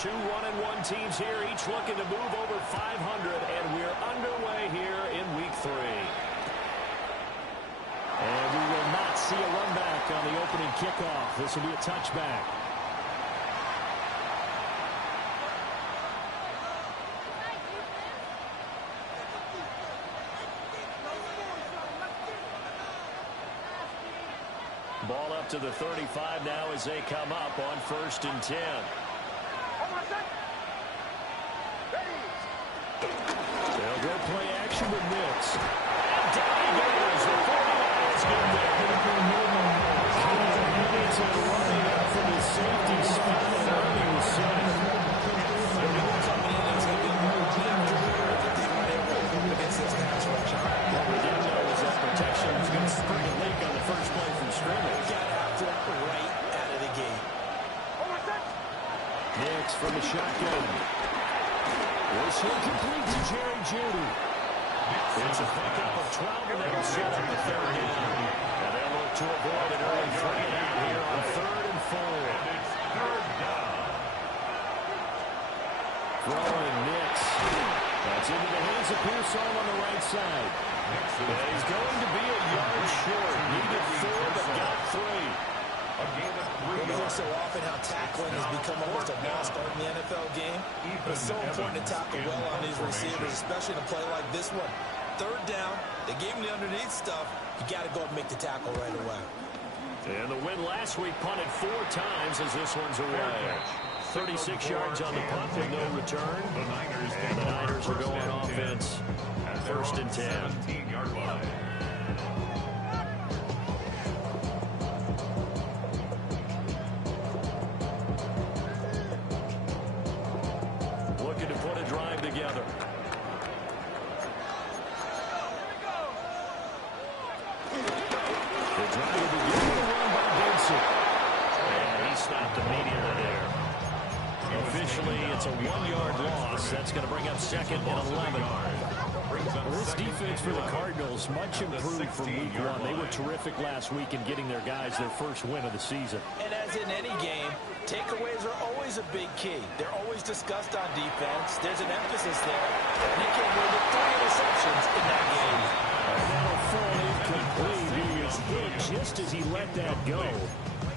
Two 1-1 teams here, each looking to move over 500, and we're underway here in Week 3. And we will not see a run back on the opening kickoff. This will be a touchback. Ball up to the 35 now as they come up on 1st and 10. They'll go play action with Nix. And down he goes. The 49ers get there. It's a running up from his safety spot. Early was set. What we didn't know was that protection was going to spring a leak on the first play from scrimmage. Got after it right out of the gate. Nix from the shotgun. This one complete to Jerry Jeudy. It's a pickup of 12, and they will set up the 3rd down. And they'll look to avoid an early 3-and-out here on 3rd and 4. Throwing Nix. That's into the hands of Pearson on the right side. And he's going to be a yard short. Needed 4, but got 3. We hear so often how tackling has become almost a must art in the NFL game. It's so important to tackle well on these receivers, especially in a play like this one. 3rd down, they gave him the underneath stuff. You got to go and make the tackle right away. And the win last week punted 4 times as this one's away. 36 yards on the punt with no return. And the Niners are going offense. 1st and 10. 17-yard line. Looking to put a drive together. The drive will begin with a run by Benson. And he stopped immediately there. Officially, it's a 1-yard loss. That's going to bring up 2nd and 11. Well, this defense for the Cardinals, much improved from Week 1. They were terrific last week in getting their guys their first win of the season. And as in any game, takeaways are always a big key. They're always discussed on defense. There's an emphasis there. And he came away with 3 interceptions in that game. That'll fall incomplete. He was hit just as he let that go.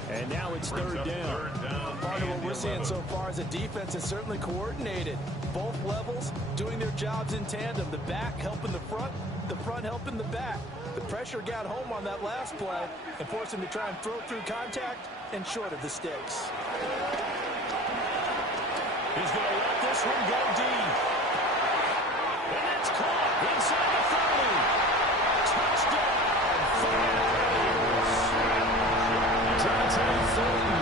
And now it's 3rd down. Part of what we're seeing so far is the defense is certainly coordinated. Both levels doing their jobs in tandem. The back helping the front helping the back. The pressure got home on that last play and forced him to try and throw through contact and short of the sticks. He's going to let this one go deep. And it's caught inside the 30. Touchdown, 49ers. Jonathan Thornton,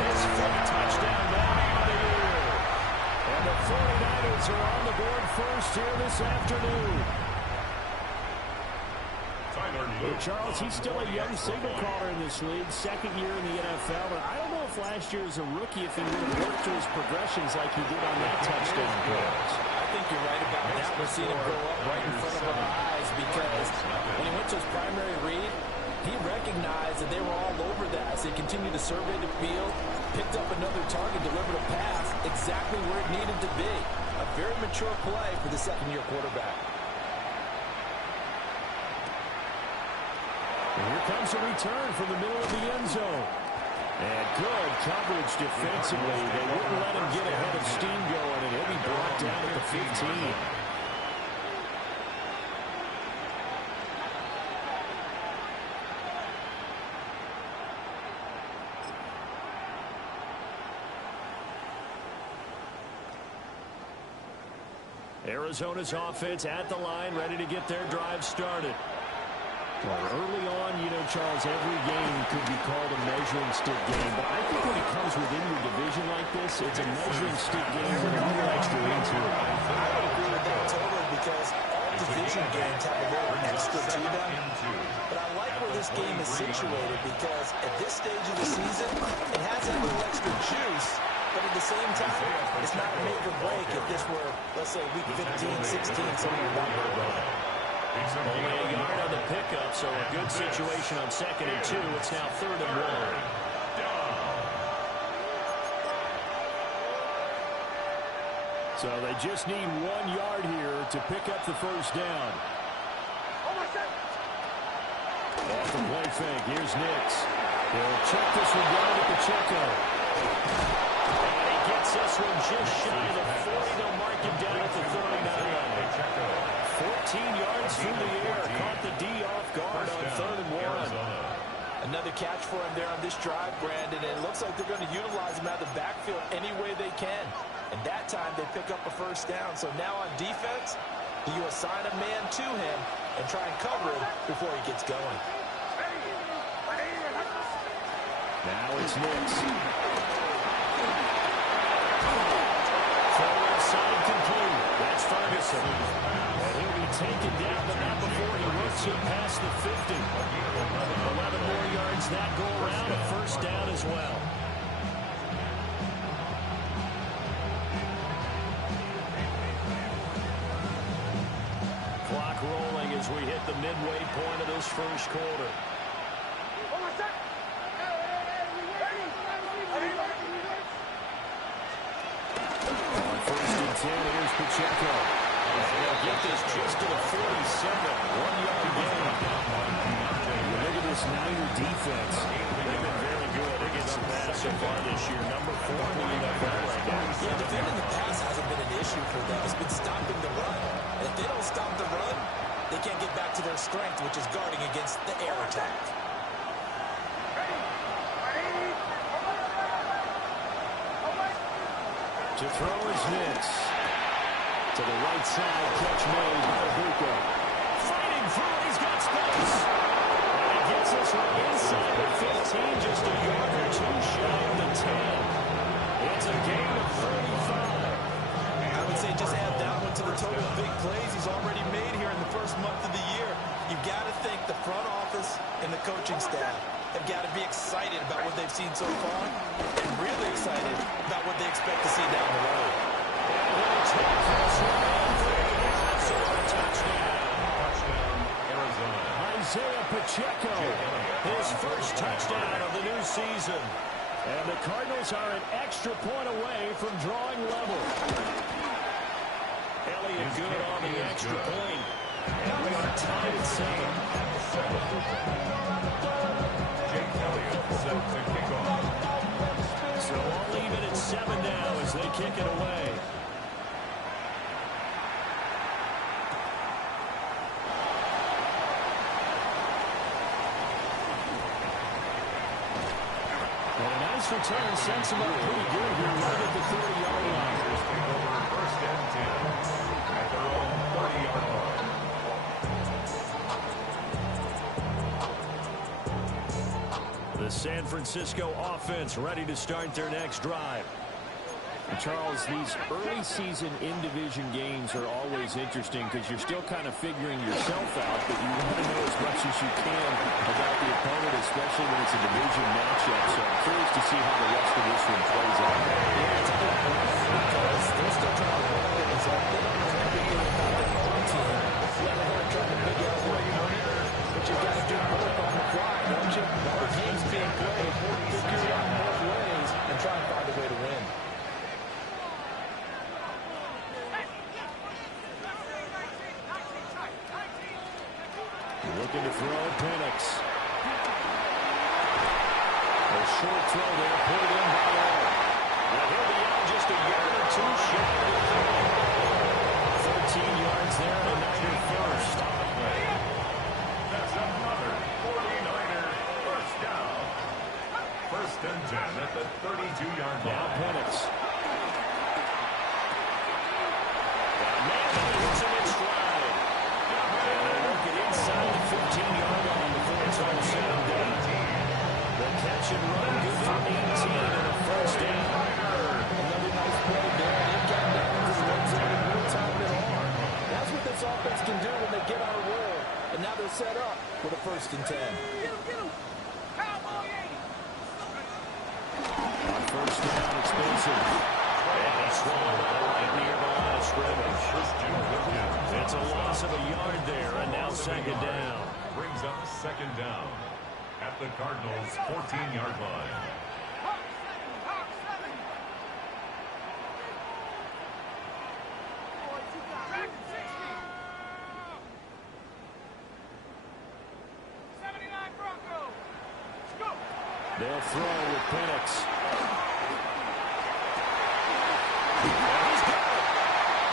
his 5th touchdown now on the year. And the 49ers are on the board first here this afternoon. Well, Charles, he's still a young signal caller in this league, 2nd year in the NFL, but I don't know if last year as a rookie, if he would have worked through his progressions like he did on that touchdown pass. I think you're right about that. We're seeing him grow up right in front of our eyes because when he went to his primary read, he recognized that they were all over that as they continued to survey the field, picked up another target, delivered a pass exactly where it needed to be. A very mature play for the 2nd-year quarterback. And here comes a return from the middle of the end zone. And good coverage defensively. They wouldn't let him get ahead of steam going, and he'll be brought down at the 15. Arizona's offense at the line, ready to get their drive started. Well, early on, you know, Charles, every game could be called a measuring stick game. But I think when it comes within your division like this, it's a measuring stick game with a little extra into it. I would agree with that totally because all division games have a little extra to them. But I like where this game is situated because at this stage of the season, it has that little extra juice. But at the same time, it's not a make or break if this were, let's say, week 15, 16, somewhere down the road. Only a yard on the pickup, so a good situation on 2nd and 2. It's now 3rd and 1. So they just need 1 yard here to pick up the first down. Off the play fake, here's Nix. He'll check this one down to Pacheco. And he gets this one just shy of the 40. They'll mark him down at the 39. 14 yards through the air. Caught the D off guard on 3rd and 1. Another catch for him there on this drive, Brandon. And it looks like they're going to utilize him out of the backfield any way they can. And that time they pick up a first down. So now on defense, you assign a man to him and try and cover him before he gets going. Now it's Nix. Throw inside complete. That's Ferguson. And he'll be taken down, but not before he works it past the 50. 11 more yards that go around. A first down as well. Clock rolling as we hit the midway point of this first quarter. Here's Pacheco. They'll get this just to the 47. 1-yard gain. You look at this Niner defense. They've been very good against the pass so far this year. Number 4 in the NFL right now. Yeah, defending the pass hasn't been an issue for them. It's been stopping the run. And if they don't stop the run, they can't get back to their strength, which is guarding against the air attack. To throw is Nix. To the right side, catch made by Buka. Fighting through, he's got space. And he gets this one inside the 15, just a yard or two shy of the 10. It's a gain of 35. I would say just add that one to the total of big plays he's already made here in the first month of the year. You've got to think the front office and the coaching staff have got to be excited about what they've seen so far and really excited about what they expect to see down the road. Isaiah Pacheco, his first touchdown of the new season. And the Cardinals are an extra point away from drawing level. Elliott good on the extra point. And we are tied at 7. So all even at 7 now as they kick it away. And a nice return sends him up pretty good here right at the 30-yard line. First and 10 at their own 30-yard line. The San Francisco offense ready to start their next drive. And Charles, these early season in-division games are always interesting because you're still kind of figuring yourself out, but you want to know as much as you can about the opponent, especially when it's a division matchup. So I'm curious to see how the rest of this one plays out. Yeah, it's a good point because they're still trying to work things out. They don't know everything about their own team, let alone trying to figure out what you're doing. But you've got to do both on the fly, don't you? While the game's being played, figure it out both ways and try and find a way to win. Looking to throw Penix. A short throw there, put it in by Orr. And he'll be out just a yard or two shy of the 13 yards there and a Niner first. That's another 49er first down. First and 10 at the 32-yard line. Now Penix. Hits him in stride. And they work it inside the 15-yard line before it's all said and done. The catch and run good for 18 and a first down. Another nice play there, and it got down into the red zone in no time at all. That's what this offense can do when they get on a roll. And now they're set up with a first and 10. On first down, it's Benson. And he's swallowed up right near the line of scrimmage. It's a loss of a yard there, and now second down. Brings up second down at the Cardinals' 14-yard line. They'll throw with Penix.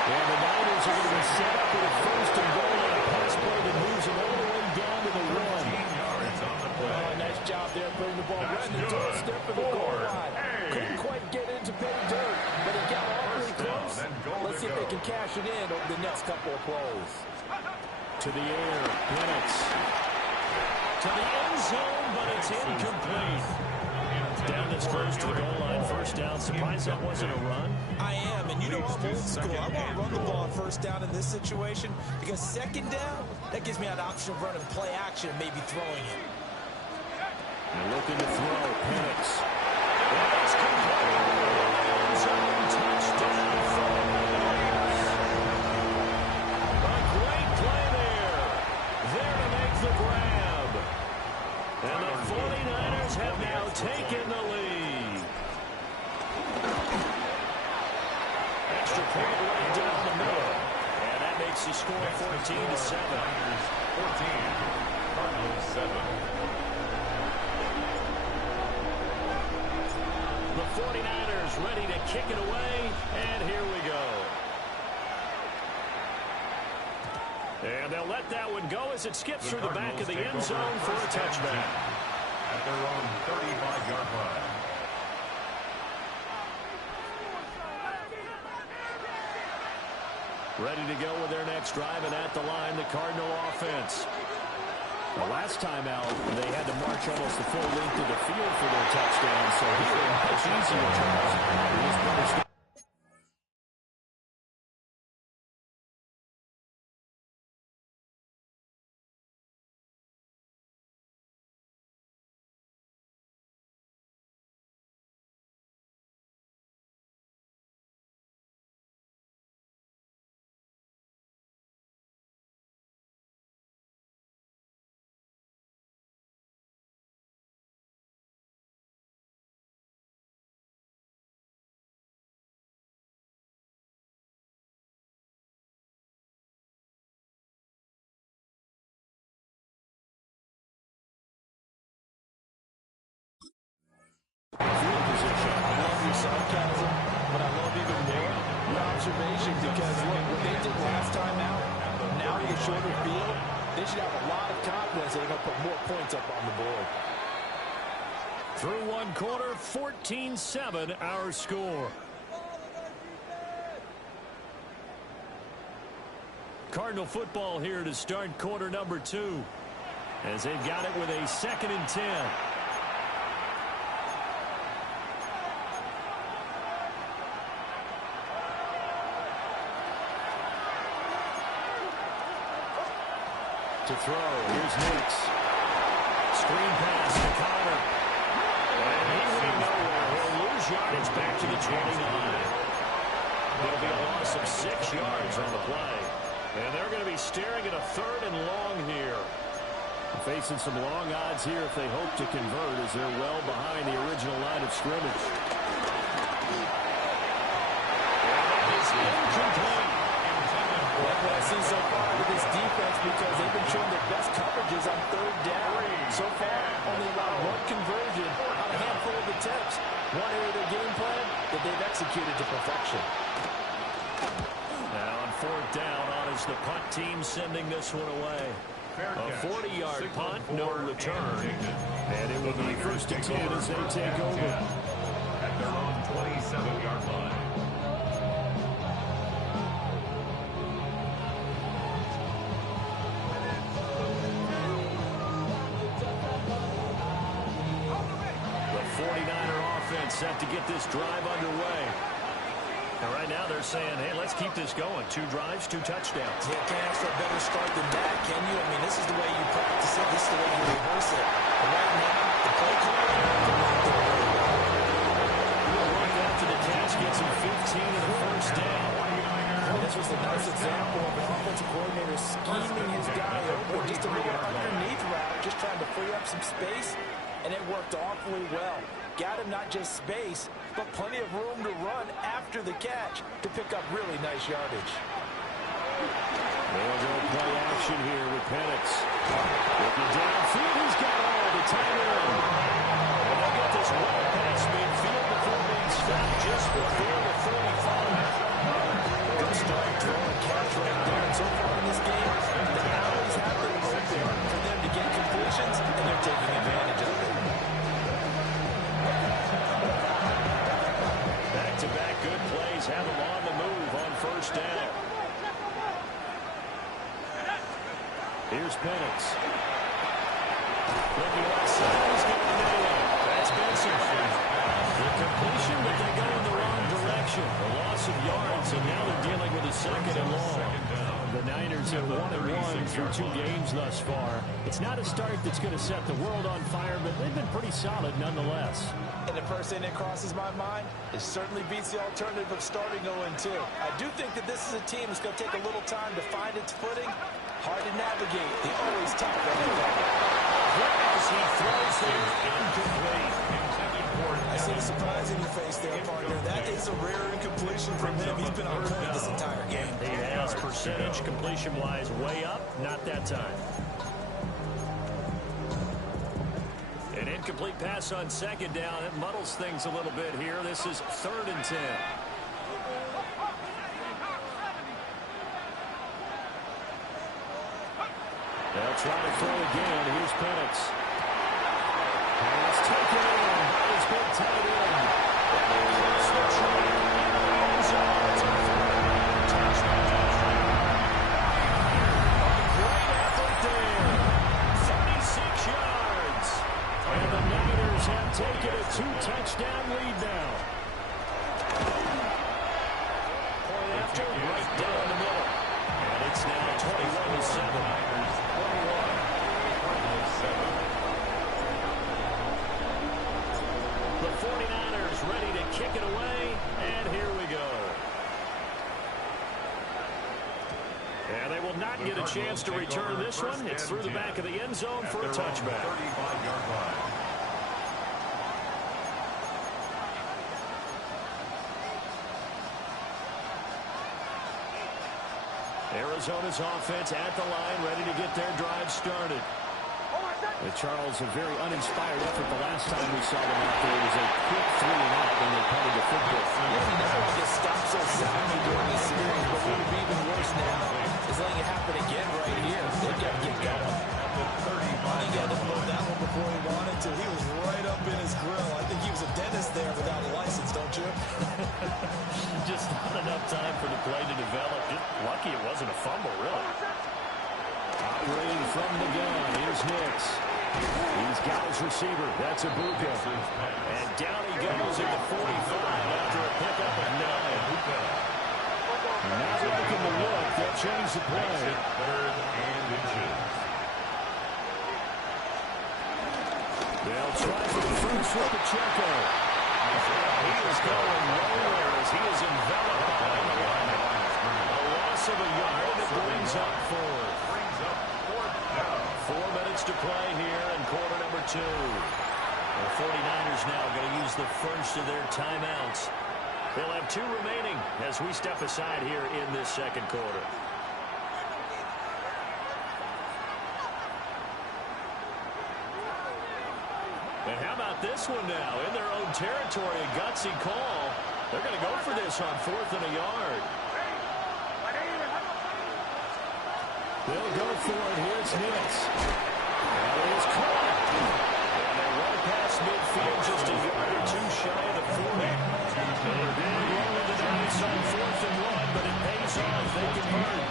And the Niners are going to be set up with a first and goal on a pass play that moves them all the way down to the one. Nice job there putting the ball right in the doorstep of the goal line. Couldn't quite get into pay dirt, but he got awfully close. Let's see if they can cash it in over the next couple of plays. To the air, Penix. To the end zone, but it's incomplete. Down this first to the goal line, first down. Surprised that wasn't a run. I am, and you know I'm old school. I want to run the ball on first down in this situation because second down, that gives me an option of running play action and maybe throwing it. They're looking to throw, Penix. It's complete. End zone touchdown for the Niners. A great play there. There to make the grab. And the 49ers have now taken the lead. Extra point right down the middle. And that makes the score 14-7. 14. Cardinals 7. The 49ers ready to kick it away, and here we go. And they'll let that one go as it skips through the back of the end zone for a touchback. At their own 35-yard line. Ready to go with their next drive, and at the line, the Cardinal offense. The last time out, they had to march almost the full length of the field for their touchdown, so here, much easier, Charles. These brothers. Field position. I love your sarcasm, but I love even more your observation because, look, what they did last time out, now with a shorter field, they should have a lot of confidence they're going to put more points up on the board. Through one quarter, 14-7 our score. Cardinal football here to start quarter number 2 as they've got it with a 2nd and 10. To throw, here's Nix. Screen pass to Connor. And he went nowhere. He'll lose yardage back to the 29. It'll be a loss of 6 yards on the play. And they're going to be staring at a 3rd and long here. Facing some long odds here if they hope to convert as they're well behind the original line of scrimmage. That is incomplete. Like what I see so far with this defense because they've been showing their best coverages on 3rd down. So far, only allowed 1 conversion on a handful of attempts. One area of their game plan that they've executed to perfection. Now on 4th down, on is the punt team sending this one away. A 40-yard punt, no return. And it will be 1st and 10 as they take over. At their own 27-yard line. The 49er offense set to get this drive underway. And right now they're saying, hey, let's keep this going. 2 drives, 2 touchdowns. Yeah, can't ask for a better start than that, can you? I mean, this is the way you practice it. This is the way you rehearse it. But right now, the play call, they're not there very well. We'll run after the catch, gets him 15 and a 1st down. And this was a nice example of an offensive coordinator scheming his guy open just to make an underneath route, just trying to free up some space, and it worked awfully well. Got him not just space, but plenty of room to run after the catch to pick up really nice yardage. They'll go play action here with Penix. Looking downfield, he's got all the time in. just before the 45. Good start, throw, and catch right there. And so far in this game, the alleys have been open for them to get completions, and they're taking advantage of it. Back-to-back good plays have them on the move on first down. Here's Penix. Looking left side, he's going to nail it. That's Benson. The completion, but they go in the wrong direction. A loss of yards, and now they're dealing with a second and long. The Niners have 1-1 through 2 games thus far. It's not a start that's going to set the world on fire, but they've been pretty solid nonetheless. And the first thing that crosses my mind, it certainly beats the alternative of starting 0-2. I do think that this is a team that's going to take a little time to find its footing. Hard to navigate. They always tough when they go. As he throws there, incomplete. I see the surprise in your face there, partner. That is a rare incompletion from him. He's been on point this entire game. He has percentage completion-wise way up. Not that time. An incomplete pass on second down. It muddles things a little bit here. This is 3rd and 10. They'll try to throw again. Here's Penix. Pass taken in. It's been tied in. Great effort there. 36 yards. And the Niners have taken a 2-touchdown lead now. Point after, right down the middle. And it's now 21-7. The 49ers ready to kick it away, and here we go. And they will not get a chance to return this one. It's through the back of the end zone for a touchback. 35-yard line. Arizona's offense at the line, ready to get their drive started. With Charles, a very uninspired effort the last time we saw them out there. It was a quick 3-and-out when they punted the football. You never want to get stopped so soundly during the series, but what would be even worse now is letting it happen again right here. They've got to get going. He had to blow that one before he wanted to. He was right up in his grill. I think he was a dentist there without a license, don't you? Just not enough time for the play to develop. Just lucky it wasn't a fumble, really. Operating from the gun, here's Nix. He's got his receiver. That's Ibuka. And down he goes at the 45 after a pickup of 9. Not liking the look. They'll change the play. 3rd and inches. They'll try for the first with Pacheco. He is going nowhere as he is enveloped behind the line. A loss of a yard that brings up 4th. 4 minutes to play here in quarter number 2. The 49ers now going to use the first of their timeouts. They'll have 2 remaining as we step aside here in this second quarter. And how about this one now? In their own territory, a gutsy call. They're going to go for this on 4th and a yard. They'll go for it. Here's Nix. That is caught. And they run past midfield just a yard or 2 shy of the 40. They're being rolling the dice on 4th and 1, but it pays off. They convert.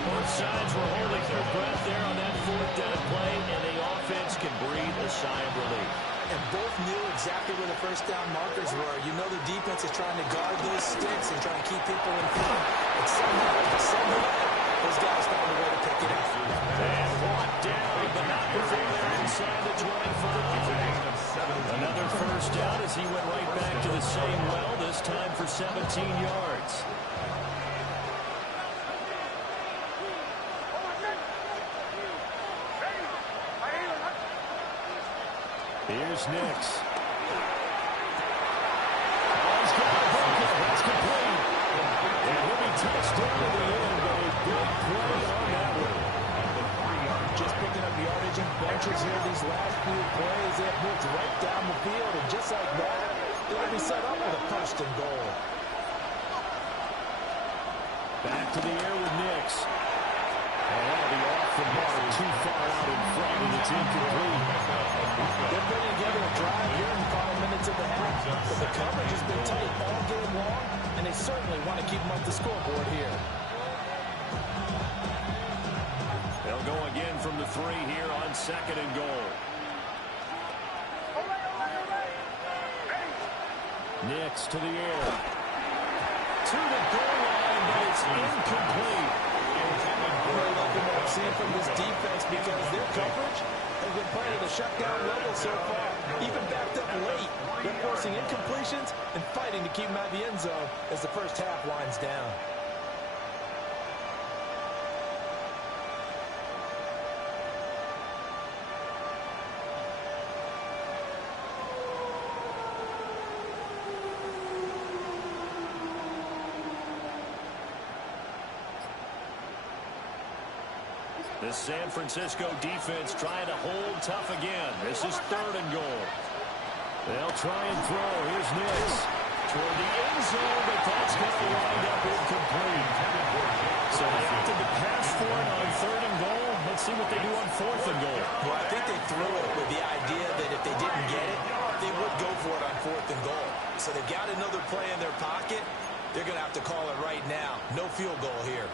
Both sides were holding their breath there on that 4th down play, and the offense can breathe a sigh of relief. And both knew exactly where the first down markers were. You know the defense is trying to guard those sticks and trying to keep people in front. And somehow, those guys found a way to pick it up. And walk down, but not before they're inside the 25. Another first down as he went right back to the same well, this time for 17 yards. Here's Nix. He's got a bucket. That's complete. And he'll be touched down in the end, but a big play on that one. Just picking up yardage and bunches here these last few plays. They have moved right down the field, and just like that, They'll be set up with a first and goal. Back to the air with Nix. And that'll be off the mark, too far out in front, and it's incomplete. They're putting together a drive here in the final minutes of the half, but the coverage has been tight all game long, and they certainly want to keep them up the scoreboard here. They'll go again from the 3 here on second and goal. Nix to the air. To the goal line, but it's incomplete. Really liking what I've seen from this defense because their coverage has been playing at a shutdown level so far. Even backed up late, they're forcing incompletions and fighting to keep them out of the end zone as the first half winds down. The San Francisco defense trying to hold tough again. This is third and goal. They'll try and throw. Here's Nix toward the end zone, but that's going to wind up incomplete. So they opted to pass for it on third and goal. Let's see what they do on fourth and goal. Well, I think they threw it with the idea that if they didn't get it, they would go for it on fourth and goal. So they've got another play in their pocket. They're going to have to call it right now. No field goal here.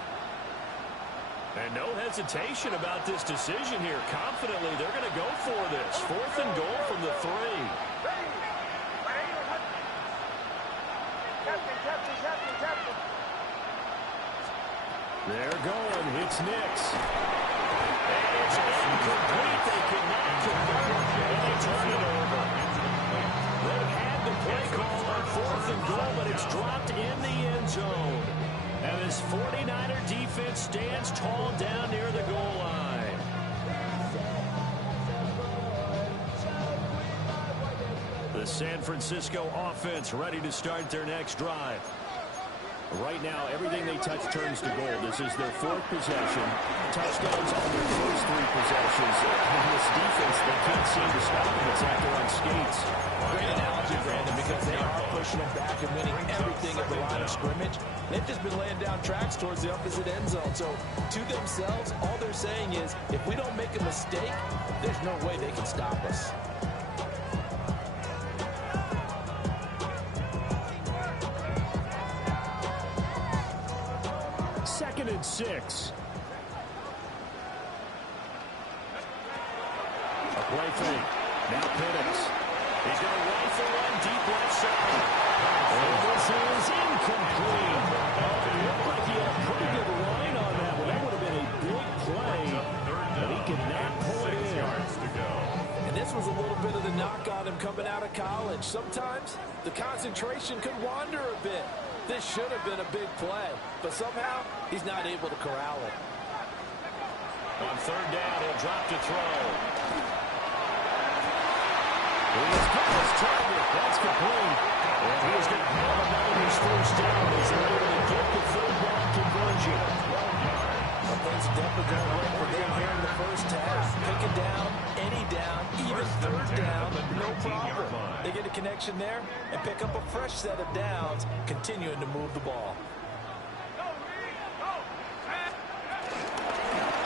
And no hesitation about this decision here. Confidently, they're going to go for this. Fourth and goal from the 3. They're going. It's Nix. And it's incomplete. They could not convert it, and they turn it over. They've had the play call on fourth and goal, but it's dropped in the end zone. And this 49er defense stands tall down near the goal line. The San Francisco offense ready to start their next drive. Right now, everything they touch turns to goal. This is their 4th possession. Touchdowns on their first 3 possessions. And this defense, they can't seem to stop them. It's like they're on skates. Great analogy, Brandon, because they are pushing them back and winning everything at the line of scrimmage. They've just been laying down tracks towards the opposite end zone. So, to themselves, all they're saying is, if we don't make a mistake, there's no way they can stop us. Second and 6. A play fake. Now Penix. He's going to rifle one deep left side. And this is incomplete. It looked like he had a pretty good line on that one. That would have been a big play, but he could not pull it in. And this was a little bit of the knock on him coming out of college. Sometimes the concentration could wander a bit. This should have been a big play, but somehow he's not able to corral it. On third down, he'll drop to throw. He's got his target. That's complete. And he's going to have another his first down as they're able to get the third down conversion. Well, things definitely going right for them here in the first half. Pick it down, any down, even third down, no problem. They get a connection there and pick up a fresh set of downs, continuing to move the ball.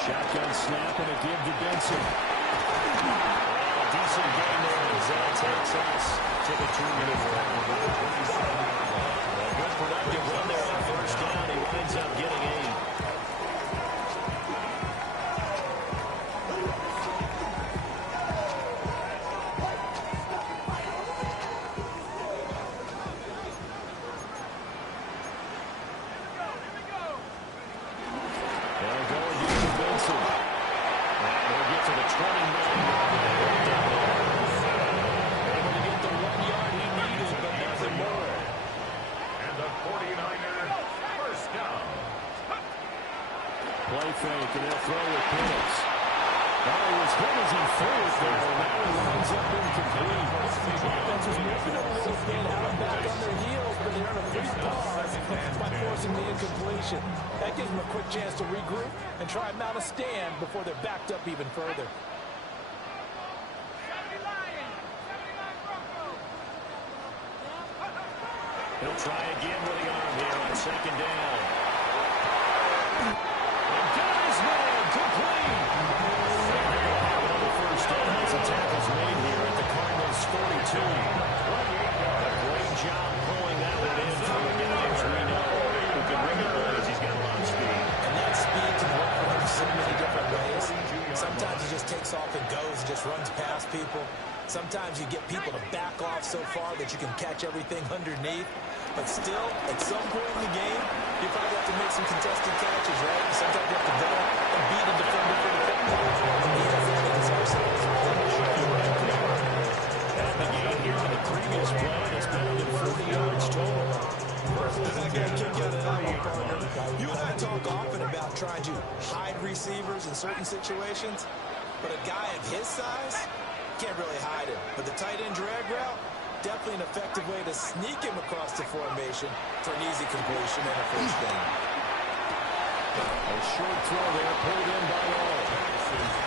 Shotgun snap and a give to Benson. A decent game there as that takes us to the 2-minute warning. A good productive run there on first down. He winds up getting 8. Play fake, and they'll throw with Penix. Oh, he was hit as he threw it there, and now he winds up incomplete. Offense was moving a little bit out back on their heels, but they're in a free pause by forcing the incompletion. That gives them a quick chance to regroup and try and mount a stand before they're backed up even further. He'll try again with the arm here on second down. And got his man complete. And they're going to have another first down as the tackle's made here at the Cardinals' 42. A great job pulling that one in from a guy as we know who can ring it as he's got a lot of speed. And that speed can work for him so many different ways. Sometimes he just takes off and goes and just runs past people. Sometimes you get people to back off so far that you can catch everything underneath. But still, at some point in the game, you probably have to make some contested catches, right? Sometimes you have to go and beat a defender for the football. And he has that in his arsenal. And the game here in the previous play has better than 40 yards total. I got a kick out of that one, partner. You and I talk often about trying to hide receivers in certain situations, but a guy of his size can't really hide him. But the tight end drag route, definitely an effective way to sneak him across the formation for an easy completion and a first down. A short throw there, pulled in by all.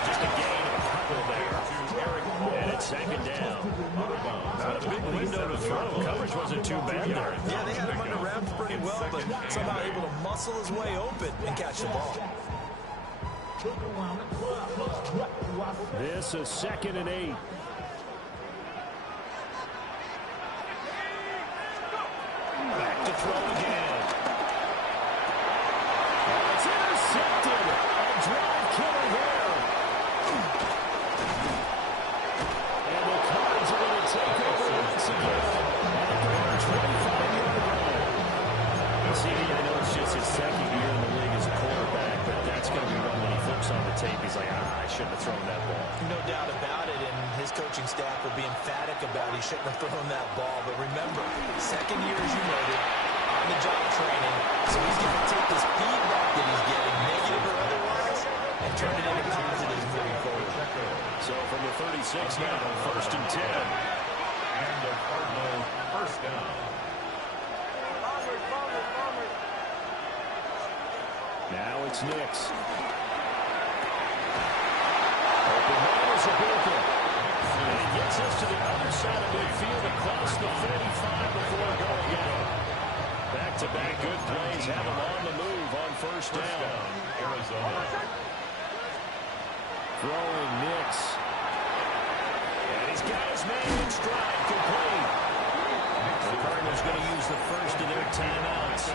Just a gain of a couple there. And it's second down. Not a big window to throw. Coverage wasn't too bad there. Yeah, they had him under wraps pretty well, but somehow able to muscle his way open and catch the ball. This is 2nd and 8. Back to throw again. It's intercepted. A drive killer there. And the Cards are going to take over once again at their 25-yard line. CD, I know it's just his second year in the league as a quarterback, but that's going to be one when he flips on the tape. He's like, I shouldn't have thrown that ball. No doubt about it, and his coaching staff will be emphatic about he shouldn't have thrown that ball. But remember, second year, as you noted, on-the-job training, so he's going to take this feedback that he's getting, negative or otherwise, and turn it into positives moving forward. So from the 36 now, 1st and 10. And the Cardinals first down. Now it's Nix. Open man is a Baker. And he gets us to the other side of midfield across the 45 before going out. Back-to-back good plays have him on the move on first down. Arizona. Throwing Nix. And he's got his man in stride, complete. The Cardinals going to use the first of their timeouts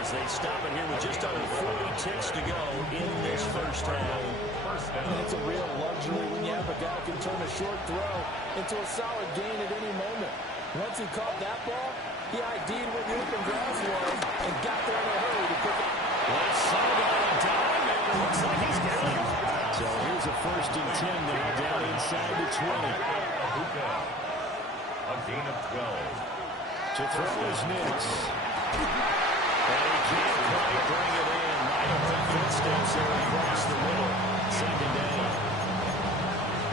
as they stop it here with just under 40 ticks to go in this first half. And it's a real luxury when you have a guy who can turn a short throw into a solid gain at any moment. Once he caught that ball, he ID'd where the open grass was and got there in a hurry to pick up. Let's slow down a dime, and it looks like he's got him. So here's a 1st and 10 now, down inside the 20. A gain of 12. To throw is Nix. And he can't quite bring it in. Might have been footsteps there across the middle. Second down.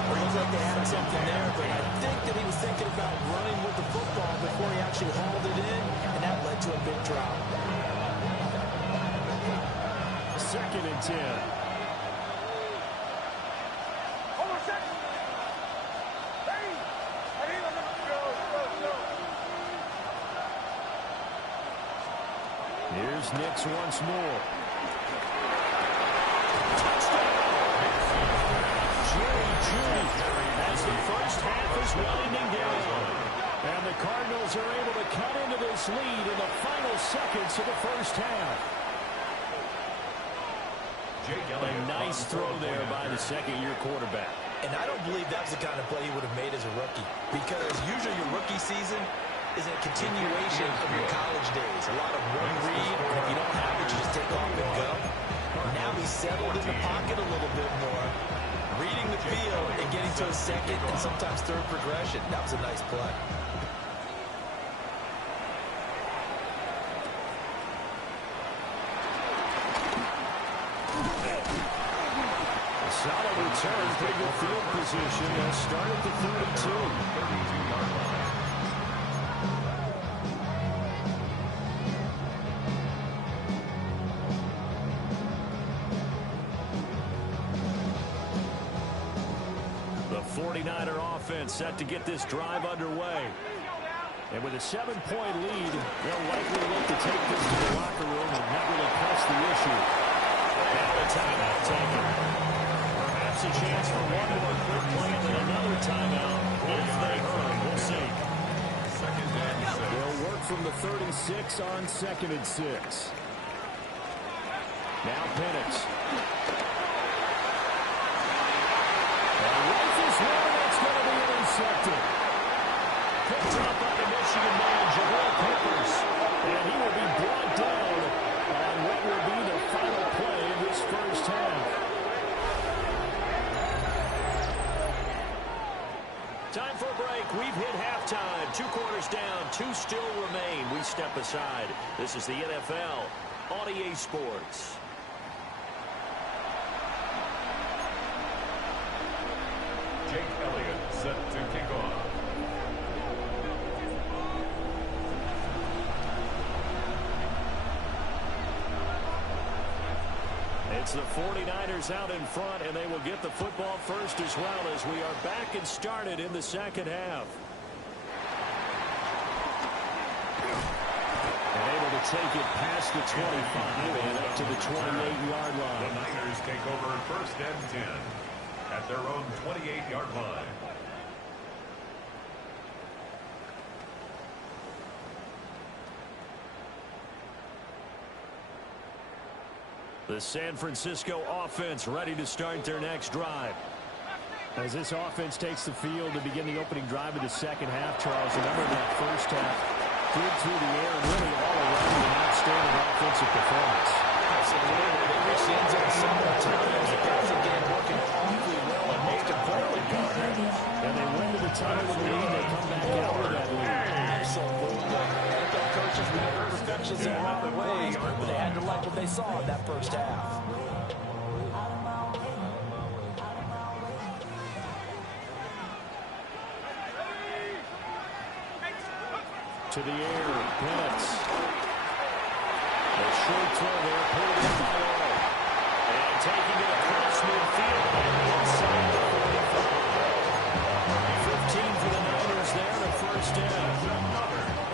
It looks like they had something there, but I think that he was thinking about running with the football before he actually hauled it in, and that led to a big drop. 2nd and 10. Here's Nix once more. Touchdown! Jerry Jeudy as the first half is winding down. And the Cardinals are able to cut into this lead in the final seconds of the first half. A nice throw there by the second-year quarterback. And I don't believe that's the kind of play he would have made as a rookie, because usually your rookie season is a continuation of your college days. A lot of one read, and if you don't have it, you just take off and go. Now he's settled in the pocket a little bit more, reading the field and getting to a second and sometimes third progression. That was a nice play. Solid return, pretty good field position. They'll start at the 32. 32-yard line. The 49er offense set to get this drive underway. And with a 7-point lead, they'll likely look to take this to the locker room and not really press the issue. Now a timeout taken. Perhaps a chance for one more quick play and then another timeout if they hurry. We'll see. They'll work from the 36 on 2nd and 6. Now Penix. And rifles one, that's going to be intercepted. Picked up by the Michigan man, Jabril Peppers. And he will be brought down on what will be the final play of this first half. Time for a break. We've hit halftime. 2 quarters down. 2 still remain. We step aside. This is the NFL on EA Sports. Jake Elliott set to kick off. It's the 49ers out in front, and they will get the football first as well as we are back and started in the second half. And able to take it past the 25 and up to the 28-yard line. The Niners take over 1st and 10 at their own 28-yard line. The San Francisco offense ready to start their next drive. As this offense takes the field to begin the opening drive of the second half, Charles, remember that first half, good through the air and really all around an outstanding offensive performance. Absolutely. They reached the end zone several times. The passing game working awfully well, and most importantly, and they went to the title of the lead. They come back out with that lead. absolutely. NFL coaches were never perfections in a lot of ways, but they had to like what they saw in that first half. To the air, Penix. A short throw there, pulled in by all. And taking it across midfield and inside the 45. 15 for the Niners there, the first down.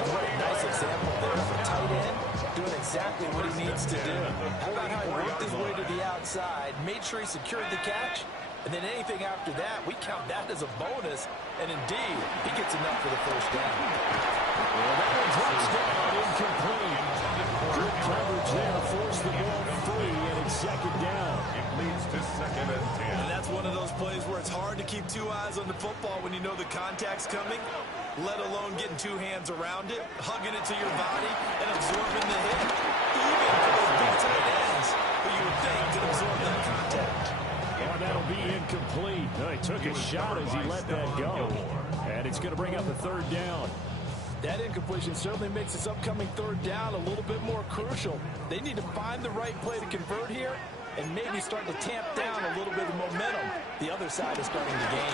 What a nice example there for tight end, doing exactly what he needs to do. How about how he worked his way to the outside, made sure he secured the catch, and then anything after that, we count that as a bonus. And indeed, he gets enough for the first down. Well, that one drops down, incomplete. Good coverage there, forced the ball free, and it's second down. It leads to 2nd and 10. And that's one of those plays where it's hard to keep 2 eyes on the football when you know the contact's coming, let alone getting 2 hands around it, hugging it to your body, and absorbing the hit. Even for those big tight ends, who you would think could absorb that contact. Oh, that'll be incomplete. No, he took a shot as he let that go. And it's going to bring up a 3rd down. That incompletion certainly makes this upcoming 3rd down a little bit more crucial. They need to find the right play to convert here and maybe start to tamp down a little bit of momentum. The other side is starting to gain.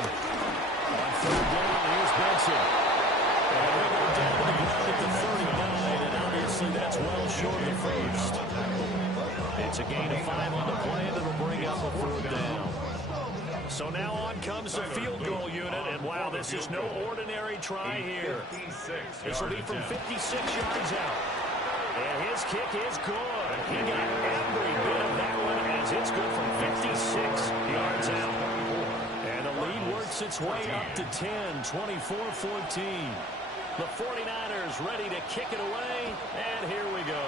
On 3rd down, here's Benson. And they go down to the ground at the 39, and obviously that's well short of the first. It's a gain of 5 on the play, and it'll bring up a 4th down. So now on comes the field goal unit, and wow, this is no ordinary try here. This will be from 56 yards out. And his kick is good. He got every bit of that one as it's good from 56 yards out. And the lead works its way up to 10, 24-14. The 49ers ready to kick it away, and here we go.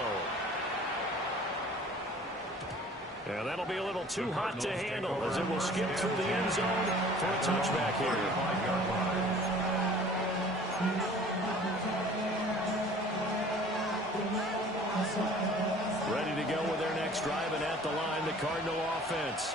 And that'll be a little too hot to handle as it will skip through the end zone for a touchback here. Ready to go with their next drive, and at the line, the Cardinal offense.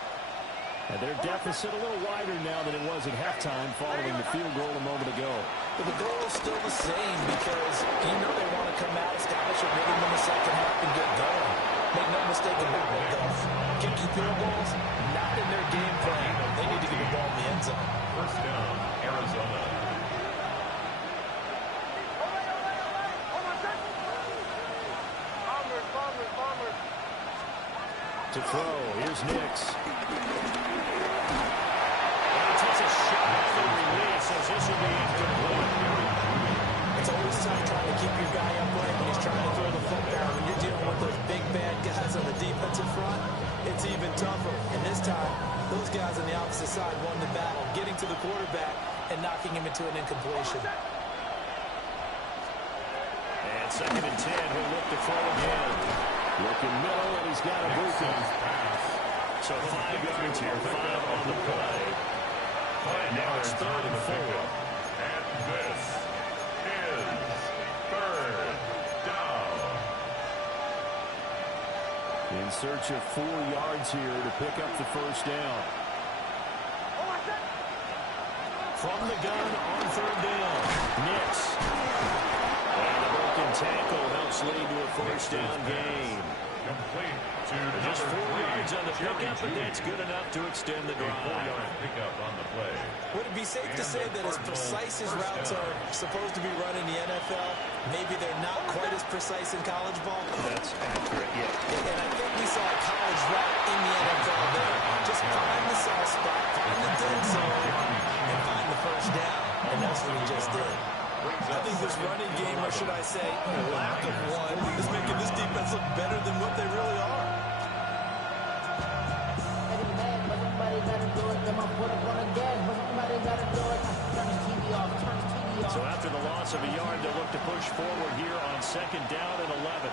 And their deficit a little wider now than it was at halftime following the field goal a moment ago. But the goal is still the same because you know they want to come out, establish a rhythm in the second half, and get going. Make no mistake about it, though. Kicking field goals, not in their game plan. They need to get the ball in the end zone. 1st down, Arizona. To throw, here's Nix. And he takes a shot at the release as this will be incomplete. It's always the sometimes trying to keep your guy upright when he's trying to throw the football. When you're dealing with those big, bad guys on the defensive front, it's even tougher. And this time, those guys on the opposite side won the battle, getting to the quarterback and knocking him into an incompletion. And 2nd and 10, he'll look to throw again. Looking middle, and he's got a Buka. So 5 yards here, 5 on the play. And now it's 3rd and 4. And this is 3rd down. In search of 4 yards here to pick up the first down. From the gun on 3rd down. Nix. And the broken tackle helps lead to a first down gain. Complete to Just 4 number 3. yards on the pickup, but that's good enough to extend the A 4-yard drive. pickup on the play. Would it be safe to say that as precise as routes are supposed to be run in the NFL, maybe they're not quite as precise in college ball? That's accurate, yeah. And I think we saw a college route in the NFL there. Just find the soft spot, find the dead zone, and find the first down. And that's what he just did. I think this running game, or should I say, lack of one, is making this defense look better than what they really are. So after the loss of a yard, they'll look to push forward here on 2nd down and 11.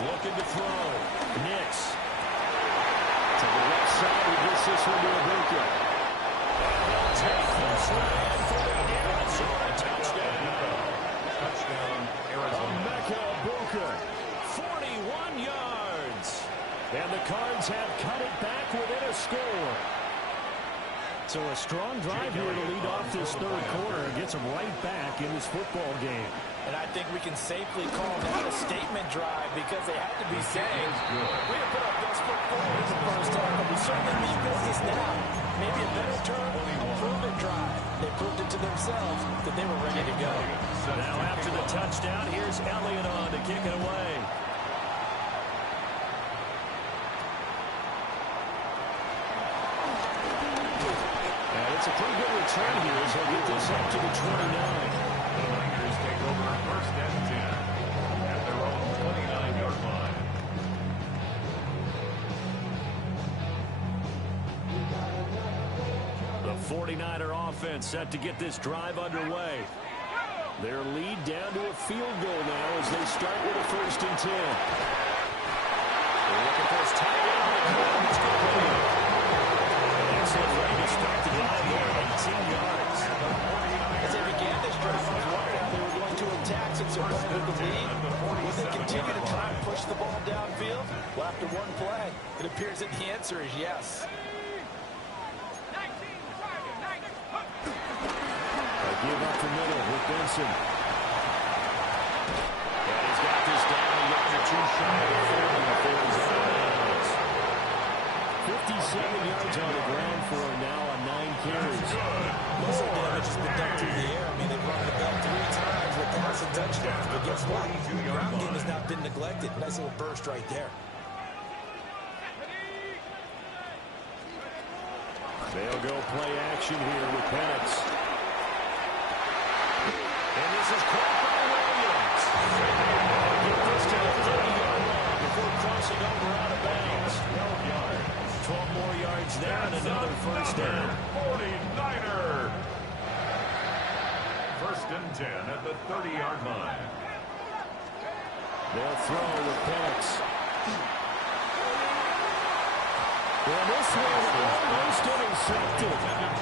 Looking to throw. Nix. To the left side, he gets this one to Ibuka. They'll take this one for the Arizona touchdown. Touchdown, Arizona. Emeka Ibuka, 41 yards. And the Cards have cut it back within a score. So a strong drive here to lead off this 3rd quarter and gets them right back in this football game. And I think we can safely call that a statement drive because they had to be saying, we have put our best foot forward in the first half, but we certainly mean business now. Maybe a better term, a prove-it drive. They proved it to themselves that they were ready to go. Now after the touchdown, here's Elliott on to kick it away. And it's a pretty good return here as he'll get this up to the 29. The Niners take over 1st and 10 at their own 29-yard line. The 49er offense set to get this drive underway. Their lead down to a field goal now as they start with a 1st and 10. They're looking for his tight end. Excellent way to start the drive there, 18 yards. As they began this drive, I was wondering how they were going to attack since they're playing with the lead. Will they continue to try and push the ball downfield? Well, after one play, it appears that the answer is yes. Give up the middle with Benson. And he's got this down a yard or 2 shy of 40 before he's out of bounds. 57 yards on the ground for him now on 9 carries. Muscle damage has been done through the air. I mean, they've run the ball 3 times with passing touchdowns. But guess what? The ground game has not been neglected. Nice little burst right there. They'll go play action here with Penix. And this is caught by Williams. Get this to the 30-yard line before crossing over out of bounds. 12 more yards there and another first down. 49er. 1st and 10 at the 30-yard line. They'll throw with Penix. And this one almost intercepted.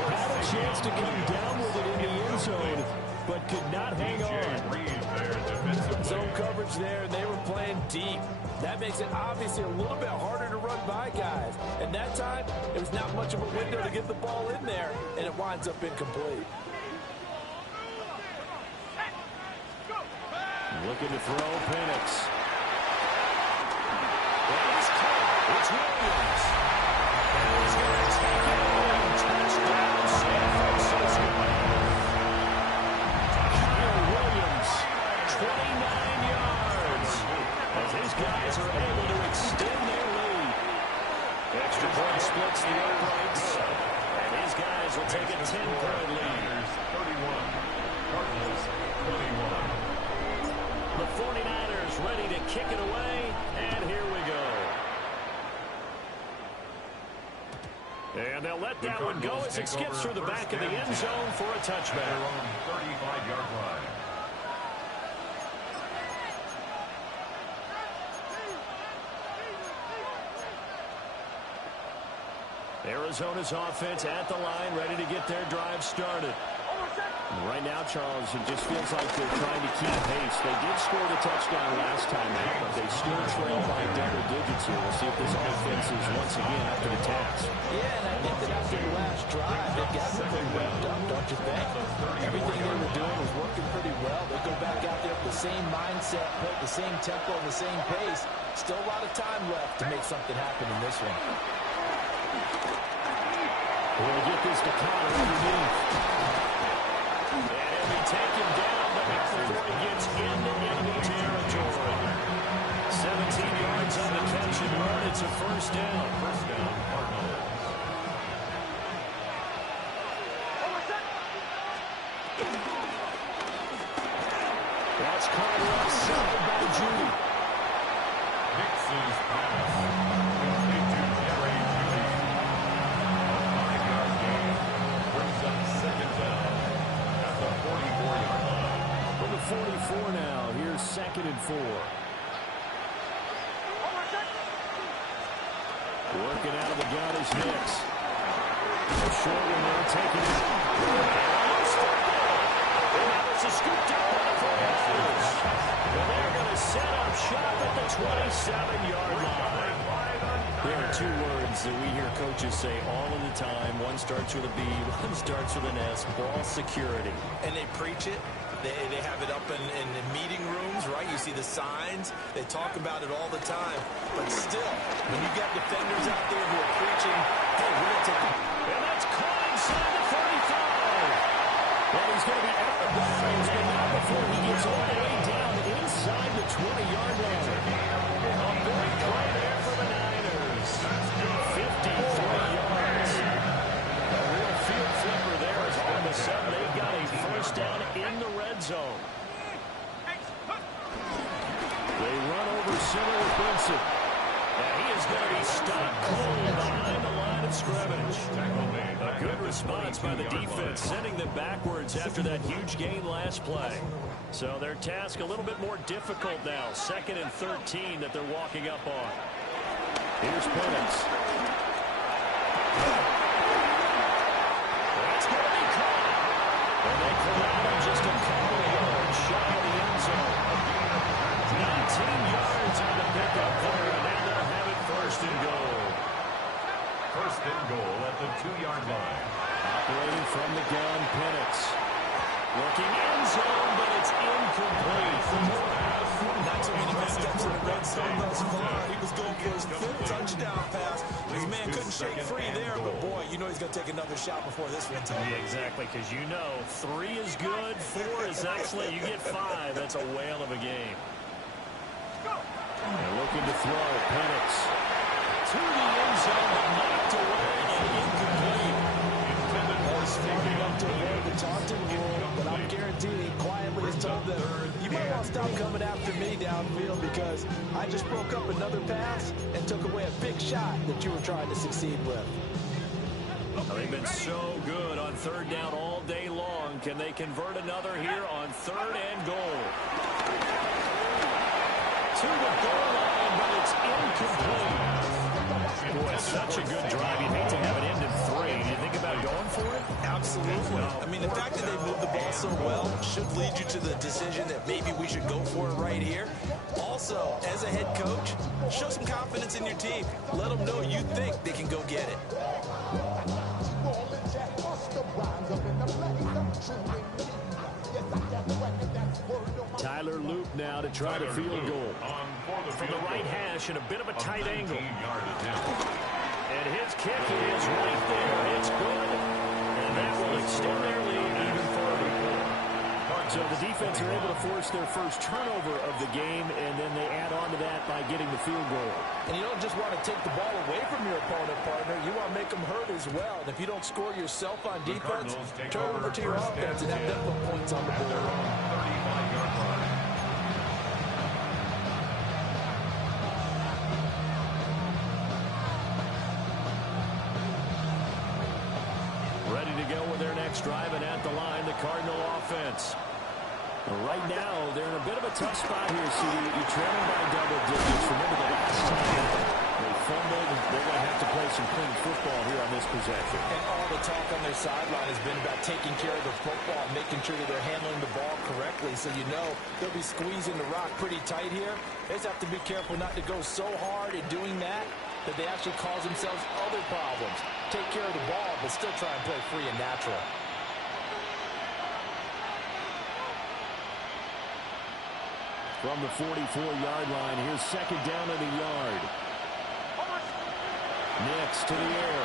Had a chance to come down with it in the end zone, but could not hang on. Zone coverage there, and they were playing deep. That makes it obviously a little bit harder to run by guys. And that time, it was not much of a window to get the ball in there, and it winds up incomplete. Looking to throw Penix. And he's caught. It's Williams. And he's going to take it away. Touchdown, San Francisco. Kyle Williams, 29 yards. As his guys are able to extend their lead. Extra point splits the uprights. And his guys will take a 10-point lead. 31. Cardinals 21. The 49ers ready to kick it away, and here we go. And they'll let that one go as it skips through the back of the end zone for a touchback. Their own 35-yard line. Arizona's offense at the line, ready to get their drive started. Right now, Charles, it just feels like they're trying to keep pace. They did score the touchdown last time out, but they still trail by double digits here. We'll see if this offense is once again up to the task. Yeah, and I think that after the last drive, they got pretty ramped up, don't you think? Everything they were doing was working pretty well. They go back out there with the same mindset, play the same tempo, and the same pace. Still a lot of time left to make something happen in this one. We'll get this to Connor underneath. And we take him down, but not before he gets into enemy territory. 17 yards on the catch and run. It's a first down. First down, Cardinals. That's caught outside by Judy. Nixon's pass. Complete to Jerry Judy. A 5-yard gain. Brings up second down at the 44-yard line. From the 44 now, here's 2nd and 4. Working out of the gun is Hicks. A short one there, taking it. And now it's a scoop down by the 49ers. And they're going to set up shop at the 27-yard line. There are two words that we hear coaches say all of the time. One starts with a B, one starts with an S, ball security. And they preach it. They have it up in meeting rooms, right? You see the signs. They talk about it all the time. But still, when you got defenders out there who are preaching, hey, we're going to take it. And that's caught inside the 35. Well, he's going to be out of bounds, but not before he gets all the way down inside the 20-yard line. A big play there for the Niners. 53 yards. A real field flipper there as all of a sudden they've got a first down in the red zone. They run over center with Benson. And he is going to be stopped cold behind the line of scrimmage. A good response by the defense, sending them backwards after that huge gain last play. So their task a little bit more difficult now. 2nd and 13 that they're walking up on. Here's Penix. That's going to be caught. And they corral him just a couple of yards shy of the end zone. 19 yards on the pickup there, and now they'll have it 1st and goal. 1st and goal at the 2-yard line. Operating from the gun, Penix. Looking end zone, but it's incomplete. Not too many missteps in the red zone thus far. He was going for his 5th touchdown pass. His man couldn't shake free there, but boy, you know he's going to take another shot before this one, too. Yeah, exactly, because you know 3 is good, 4 is excellent. You get 5, that's a whale of a game. They're looking to throw. Penix to the end zone, but knocked away and incomplete. Smart enough to avoid the taunting rule, but I'm guaranteed he quietly has told them, you might want to stop coming after me downfield because I just broke up another pass and took away a big shot that you were trying to succeed with. They've been so good on 3rd down all day long. Can they convert another here on 3rd and goal? To the goal line, but it's incomplete. Boy, such a good drive. You'd hate to have it end in 3. Do you think about going for it? Absolutely. I mean, the fact that they moved the ball so well should lead you to the decision that maybe we should go for it right here. Also, as a head coach, show some confidence in your team. Let them know you think they can go get it. Tyler Loop now to try the field goal. From the right hash and a bit of a tight angle. And his kick is right there. It's good. And that will extend their lead even further. So the defense are able to force their first turnover of the game, and then they add on to that by getting the field goal. And you don't just want to take the ball away from your opponent, partner. You want to make them hurt as well. And if you don't score yourself on defense, turn over to your offense and have them put points on the board. 35-yard line. Ready to go with their next drive, and at the line, the Cardinal offense. Right now, they're in a bit of a tough spot here, CD. You're trailing by double digits. Remember the last time they fumbled, they're going to have to play some clean football here on this possession. And all the talk on their sideline has been about taking care of the football, making sure that they're handling the ball correctly. So you know they'll be squeezing the rock pretty tight here. They just have to be careful not to go so hard in doing that they actually cause themselves other problems. Take care of the ball, but still try and play free and natural. From the 44-yard line, here's second down in the yard. Next to the air.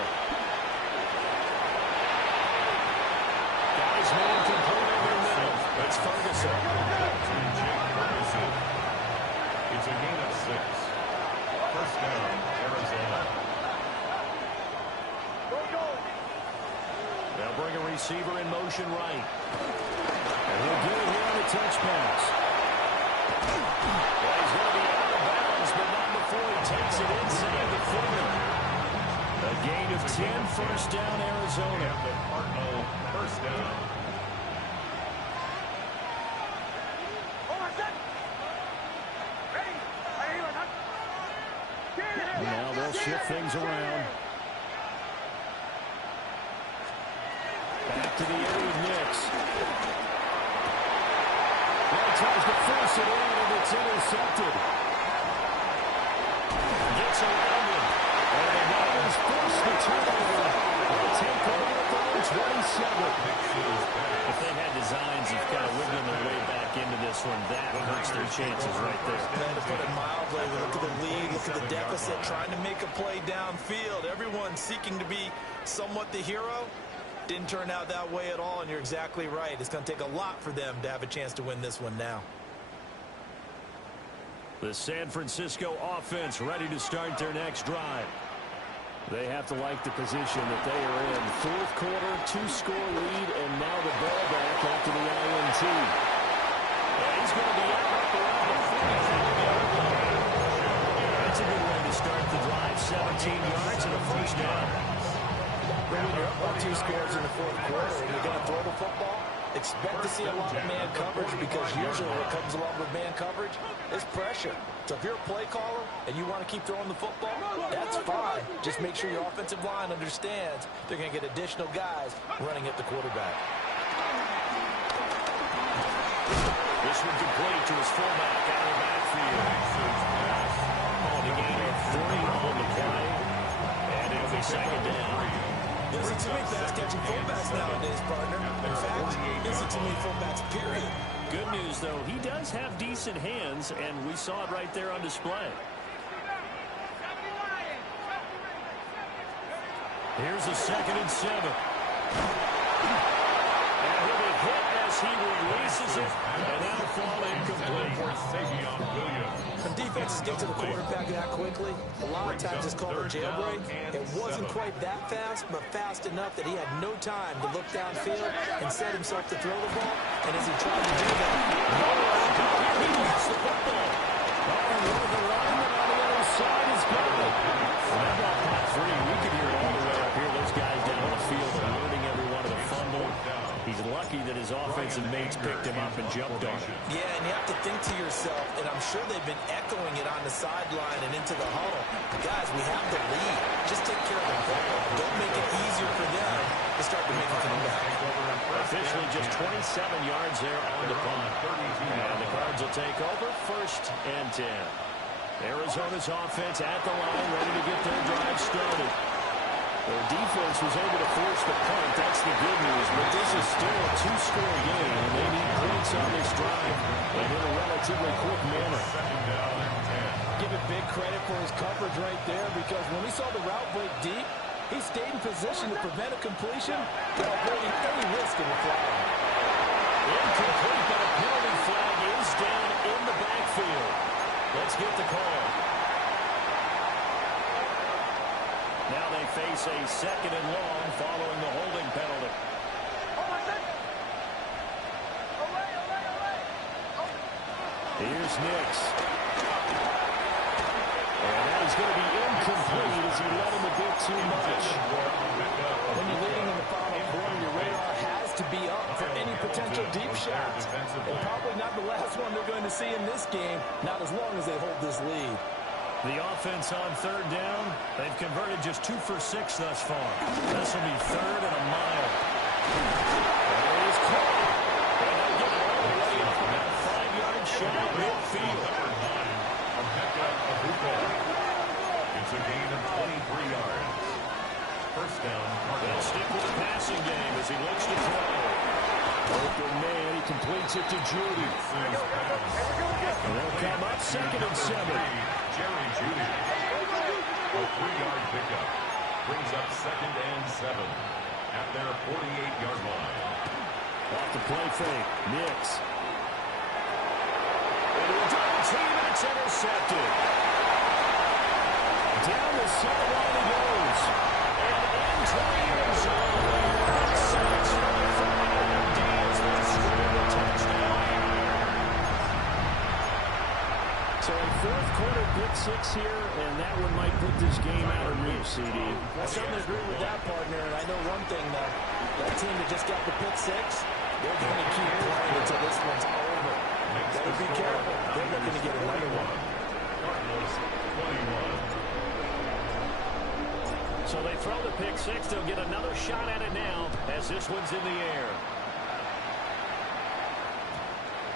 Guys, man complete over the middle. It's Ferguson. It's a gain of 6. First down, Arizona. They'll bring a receiver in motion right. And he'll get it here on the touch pass. Well, he's going to be out of bounds, but not before he takes it inside the 40. A gain of 10, first down, Arizona. The Cardinal first down. Now they'll shift things around. Back to the air with Nix. Well, tries to force it in, and it's intercepted. Gets around him. And the Lions force the turnover. They'll take over at the 27. If they had designs of kind of wiggling their way back into this one, that hurts their chances right there. Man, to put it mildly, look at the lead, look at the deficit, trying to make a play downfield. Everyone seeking to be somewhat the hero. Didn't turn out that way at all, and you're exactly right. It's going to take a lot for them to have a chance to win this one now. The San Francisco offense ready to start their next drive. They have to like the position that they are in. Fourth quarter, 2-score lead, and now the ball back after the INT. And he's going to be out around the 45-yard line. That's a good way to start the drive. 17 yards and a first down. When you're up by 2 scores in the fourth quarter and you're going to throw the football, expect to see a lot of man coverage, because usually what comes along with man coverage is pressure. So if you're a play caller and you want to keep throwing the football, that's fine. Just make sure your offensive line understands they're going to get additional guys running at the quarterback. This one complete to his fullback out of the backfield. On the gain of 3 on the play. And it'll be second down. There isn't too many pass-catching fullbacks nowadays, partner. In fact, there isn't too many fullbacks, period. Good news, though, he does have decent hands, and we saw it right there on display. Here's a 2nd and 7. And he'll be hit as he releases it, and that'll fall incomplete. When defenses get to the quarterback that quickly, a lot of times it's called a jailbreak. It wasn't quite that fast, but fast enough that he had no time to look downfield and set himself to throw the ball. And as he tried to do that, he lost the football. And one of the linemen on the other side is gone. That ball caught free. We can hear it all the way up here. Those guys down on the field are learning every one of the fumble. He's lucky that his offensive mates picked him up and jumped on him. yeah, and you have to think to yourself, and I'm sure they've been echoing it on the sideline and into the huddle. Guys, we have the lead. Just take care of the football. Don't make it easier for them to start to make a comeback. Officially just 27 yards there on the punt. And the Cards will take over, 1st and 10. Arizona's offense at the line, ready to get their drive started. Their defense was able to force the punt. That's the good news. But this is still a 2-score game, and they need points on this drive and in a relatively quick manner. Give it big credit for his coverage right there, because when we saw the route break deep, he stayed in position to prevent a completion without avoiding any risk in the flag. Incomplete, but a penalty flag is down in the backfield. Let's get the call. Now they face a 2nd and long following the holding penalty. Here's Nix. And that is going to be incomplete as he let him a bit too much. When you're leading in the final quarter, your radar has to be up for any potential deep shots. And probably not the last one they're going to see in this game, not as long as they hold this lead. The offense on 3rd down, they've converted just 2 for 6 thus far. This will be 3rd and a mile. There it is caught. And they'll get it all the way up about 5 yards shy of midfield. It's a gain of 23 yards. First down. They'll stick with the passing game as he looks to throw. Open man, he completes it to Judy. And they'll come up 2nd and 7. Jerry Judy. A 3-yard pickup. Brings up 2nd and 7 at their 48-yard line. Off the play fake. Nix. Into a double team, and it's intercepted. Down the sideline he goes. And into the end zone. Pick 6 for the 49 D's. They score the touchdown. So a 4th quarter pick 6 here, and that one might put this game out of reach, CD. I certainly agree with that, partner. And I know one thing, though. That team that just got the pick 6, they're going to keep playing until this one's over. Better be careful. They're looking to get another one. Cardinals 21. So they throw the pick 6. They'll get another shot at it now as this one's in the air.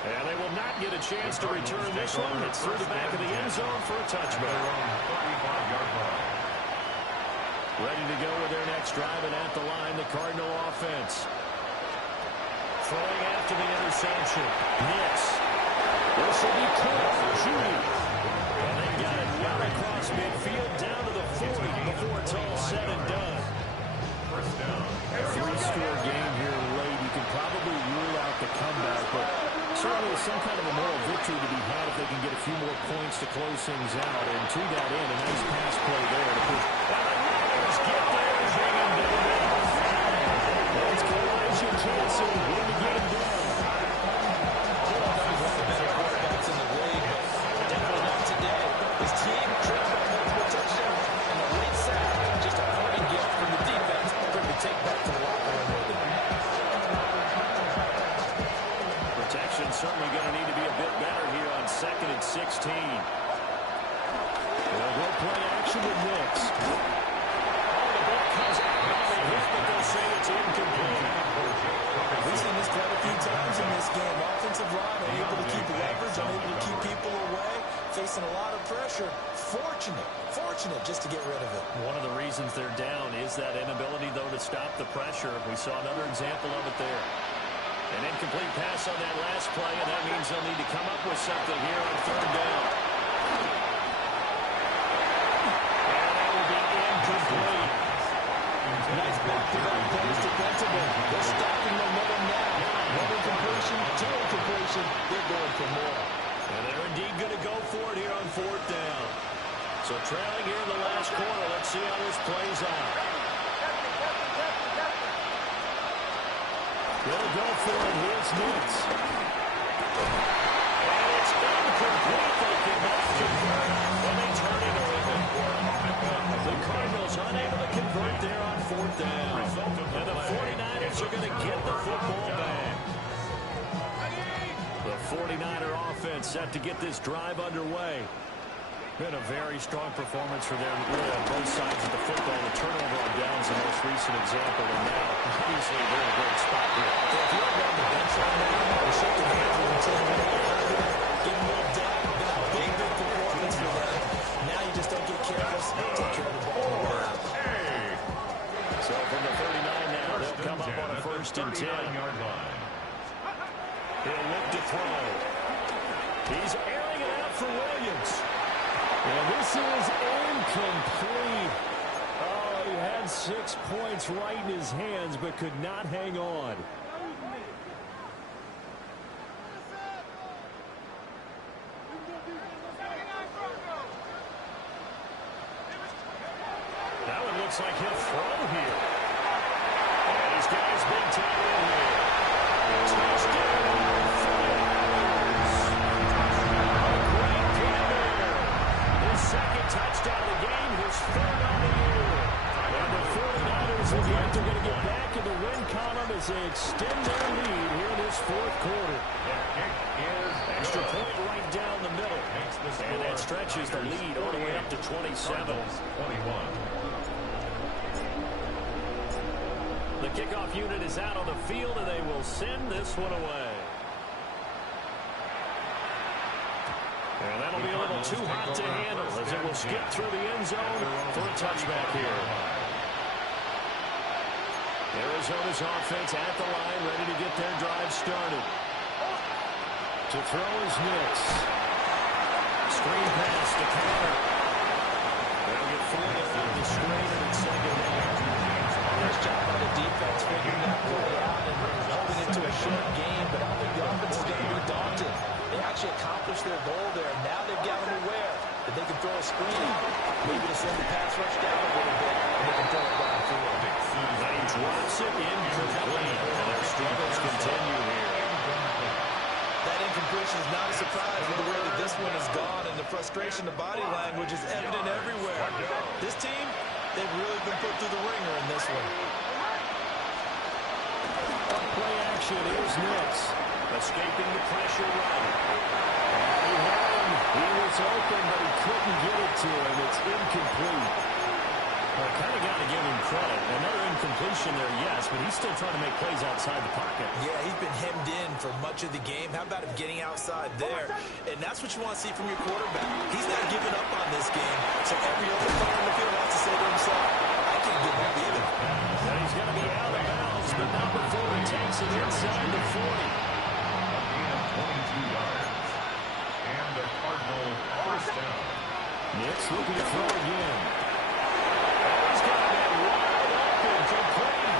And they will not get a chance to return this one. It's through the back of the end zone for a touchback. 35-yard line. Ready to go with their next drive, and at the line, the Cardinal offense. Throwing after the interception. Nix. This will be caught. Judy. And they got it well across midfield down to the 40 before it's all said and done. First down. A 3-score game here late. You can probably rule out the comeback, but certainly some kind of a moral victory to be had if they can get a few more points to close things out. And to that end, a nice pass play there to push. And the Niners get there and bring him down. That's Elijah Cancel in the game down. One of the better quarterbacks in the league, but definitely not today. His team trailed by multiple touchdowns, and the late sack, just a parting gift from the defense for him to take back to the locker room with him. Protection's certainly going to need to be a bit better here on 2nd and 16. They'll go play action with Nix. Oh, the ball comes out on the hit, but they'll say it's incomplete. We've seen this quite a few times in this game. Offensive line unable to keep leverage, unable to keep people away, facing a lot of pressure. Fortunate just to get rid of it. One of the reasons they're down is that inability, though, to stop the pressure. We saw another example of it there. An incomplete pass on that last play, and that means they'll need to come up with something here on 3rd down. And that will be incomplete. Nice block to that place defensively. They're stopping the middle now. One incompletion, 2 incompletion. They're going for more. And they're indeed going to go for it here on 4th down. So trailing here in the last quarter. Let's see how this plays out. They'll go for it. Here's Nix. And it's incomplete. They cannot convert. And they turn it over. The Cardinals unable to convert there on 4th down. And the 49ers are going to get the football back. The 49er offense set to get this drive underway. Been a very strong performance for them really on both sides of the football. The turnover on downs the most recent example, and now obviously they're in a great spot here. If you're on the bench right now, or shaking hands with the team, give them a little dap. Been a big performance for them. Now you just don't get careless. Take care of the ball. So from the 39 now, they'll come up on a 1st and 10. He'll look to throw. He's airing it out for Williams. And this is incomplete. Oh, he had 6 points right in his hands, but could not hang on. looks like he'll throw here. And he's got his big time in here. Touchdown, 49ers. Great play there. His second touchdown of the game, his third on the year. And the 49ers look like they're going to get back in the win column as they extend their lead here in this fourth quarter. Extra point right down the middle. And that stretches the lead all the way up to 27. 21. The kickoff unit is out on the field, and they will send this one away. And that'll be a little too hot to handle as it will skip through the end zone for a touchback here. Arizona's offense at the line, ready to get their drive started. To throw is Nix. Screen pass to Connor. They'll get forward on the screen and it's second down. Nice job by the defense figuring that play out and holding it to a short game, but I don't think the offense is going to be daunted. They actually accomplished their goal there. Now they've got them aware that they can throw a screen, maybe to send the pass rush down a little bit, and they can throw it downfield. He drops it incomplete, and their struggles continue here. That incompletion is not a surprise with the way that this one has gone, and the frustration, the body language is evident everywhere. This team, they've really been put through the ringer in this one. Play action, here's Nix. Escaping the pressure run. And he had him. He was open, but he couldn't get it to him. It's incomplete. Well, kind of got to give him credit. Another incompletion there, yes, but he's still trying to make plays outside the pocket. Yeah, he's been hemmed in for much of the game. How about him getting outside there? And that's what you want to see from your quarterback. He's not giving up on this game, so every other player in the field has to say to himself, I can't give up either. And he's going to be out of bounds, but not before he takes it inside the 40. 22 yards. And the Cardinal first down. Nix looking to throw again. He's got that wide open complete.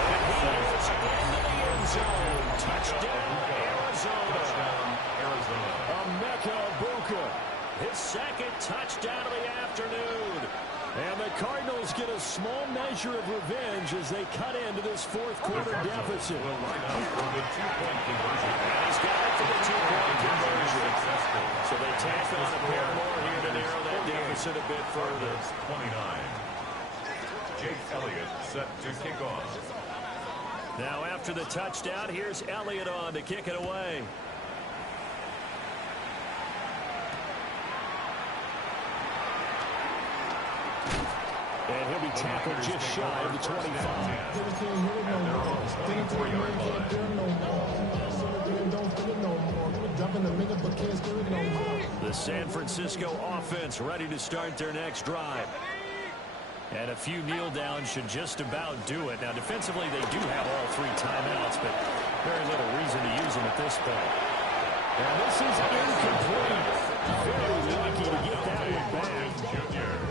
And he is into the end zone. Touchdown, Arizona. Touchdown, Arizona. Emeka Egbuka, his second touchdown of the afternoon. And the Cardinals get a small measure of revenge as they cut into this fourth quarter deficit. Will line up for the two-point conversion. And he's got it for the two-point conversion. So they tack on a pair more here to narrow that deficit a bit further. 29. Jake Elliott set to kick off. Now after the touchdown, here's Elliott on to kick it away. And he'll be tackled just shy of the 25. The San Francisco offense ready to start their next drive. And a few kneel downs should just about do it. Now defensively they do have all three timeouts, but very little reason to use them at this point. And this is incomplete. Very lucky to get that one back.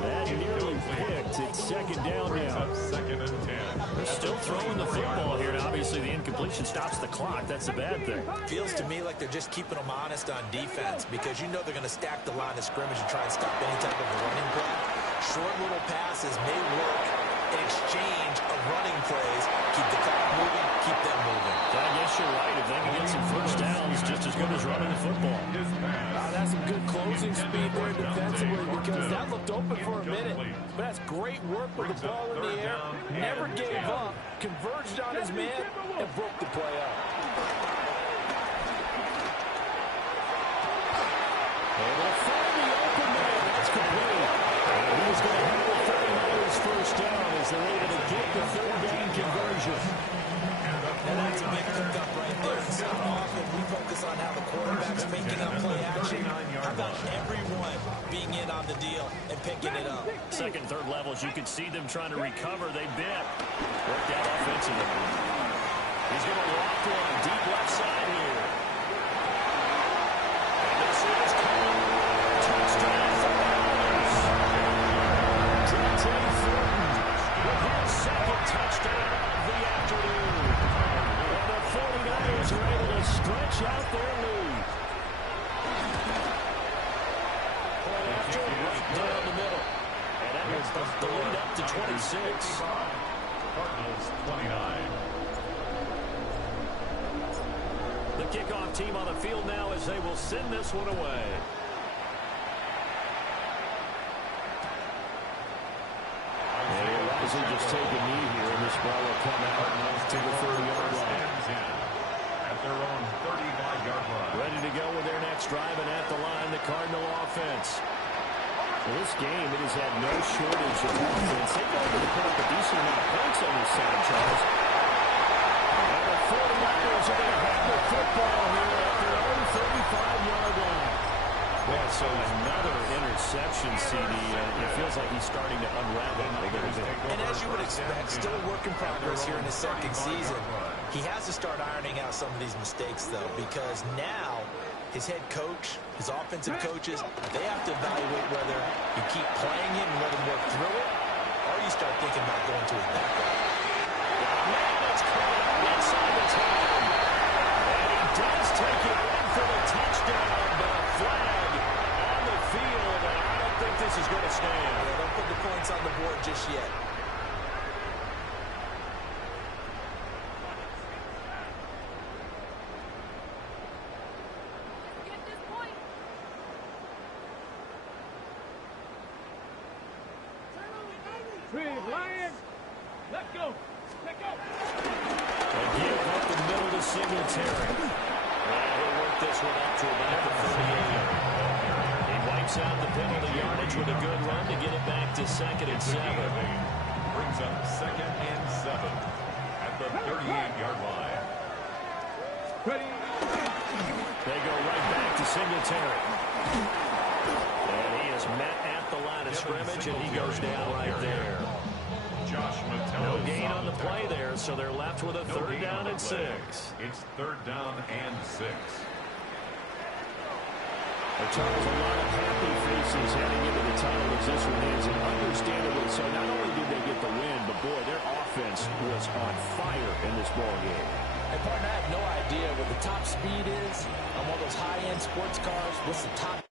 That nearly picked. It's second down now. Second and 10. They're still throwing the football here, and obviously the incompletion stops the clock. That's a bad thing. Feels to me like they're just keeping them honest on defense because you know they're going to stack the line of scrimmage and try and stop any type of running play. Short little passes may work in exchange of running plays. Keep the clock moving, keep them moving. I guess you're right. If they can get some first downs, just as good as running the football. That's some good closing speed there defensively because that looked open for a minute. But that's great work with the ball in the air. Never gave up, converged on his man, and broke the play up. And they'll find the open man. That's complete. And he's going to have the 39ers first down as they're able to get the third down conversion. And that's a big pickup right there. So often we focus on how the quarterback's making up play action. How about everyone being in on the deal and picking it up? Second, third levels, you could see them trying to recover. They bit. Worked out offensively. He's going to walk one deep left side here. And this is coming. Touchdown for the Niners. Dante Thornton with his second touchdown of the afternoon. And the 49ers are able to stretch out their lead. Play after, right down the middle. And that was the the lead up to 26. Cardinals 29. The kickoff team on the field now as they will send this one away. He just take a knee here, and this ball will come out to the 30-yard line. At their own 35-yard line. Ready to go with their next drive, and at the line, the Cardinal offense. Well, this game, it has had no shortage of offense. They've been able to put up a decent amount of points on this side, Charles. And the 49ers are going to have the football here at their own 35-yard line. Yeah, so another interception, CD. It feels like he's starting to unravel a little bit. And as you would expect, still a work in progress here in his second season. He has to start ironing out some of these mistakes, though, because now his head coach, his offensive coaches, they have to evaluate whether you keep playing him and let him work through it, or you start thinking about going to his backup. Man, it's caught inside the 10. And he does take it in for the touchdown, but a flag on the field, and I don't think this is going to stand. Yeah, don't put the points on the board just yet. Let go. Let go. Again, up the middle to Singletary. And he'll work this one up to about the 38. He wipes out the penalty yardage with a good run to get it back to 2nd and 7. Brings up 2nd and 7 at the 38-yard line. Ready. They go right back to Singletary. And he is met at the line of scrimmage, and he goes down right there. No gain on the play there, so they're left with a 3rd down and 6. It's 3rd down and 6. Charles, a lot of happy faces heading into the title as this one is, and understandably so. Not only did they get the win, but boy, their offense was on fire in this ball game. And partner, I have no idea what the top speed is on one of those high-end sports cars. What's the top